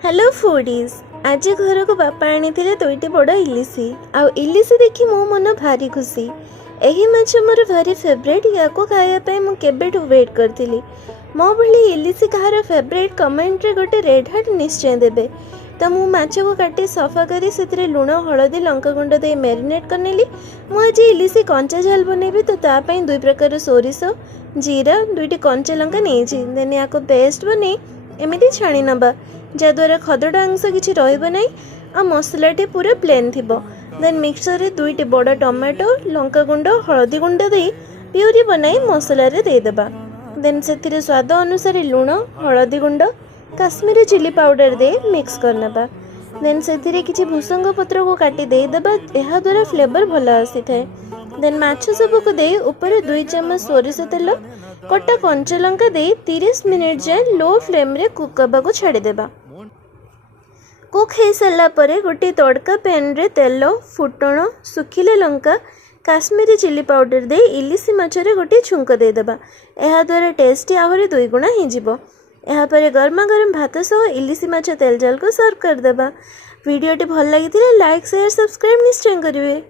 Hello foodies. आज घर को बापा आनी दुईटी बड़ इलिशी आउ इलिशी देखी मो मन भारी खुशी। यही माछ मोर भारी फेवरेट या खायापी मुझे वेट करी। मो भली इलिशी कहार फेवरेट कमेंट रे गोटे रेड हार्ट निश्चय देबे। तो मु माछ को काटी सफा करी से लुण हलदी लंका गुंड दे मैरिनेट करनेली। मुझे इलिशी कंचा झाल बनैबी तो तापाई दुई प्रकार सोरिष जीरा दुईटी कंचा लंका नहीं देन या पेस्ट बन एमती छाणी नबा जद्वारा खदड़ा अंश किसी रही आ मसलाटी पूरा प्लेन थी। देन मिक्सचर रे दुईटी बड़ टमाटो लंका गुंड हलदी गुंड दे प्यूरी बनाई मसला रे देदेबा। देन से स्वाद अनुसार लुण हलदी गुंड काश्मीरी चिली पाउडर दे मिक्स करनेबा। देन से किसी भूसंग पत्र को काटी देदेबा। यह द्वारा फ्लेवर भल आसी थाए। देन माछ सबको दे ऊपर 2 चम्मच सोरिष तेल कटा कंचा लंका दे 30 मिनिट जाए लो फ्लेम रे कुक करबा को छाड़ी देबा। कुक हो सारा पर गोटे तड़का पैन रे तेल फुटण सुखिले लंका काश्मीरी चिली पाउडर दे इलिशी माछरे गोटे छुंक देदेबा। यह द्वारा टेस्ट आहरी 2 गुणा हो। यह पर गर्मा गर्म भात सह इलिशी माछ तेल जल को सर्व करदेबा। वीडियोटी भल लगी लाइक शेयर सब्सक्राइब निश्चय करेंगे।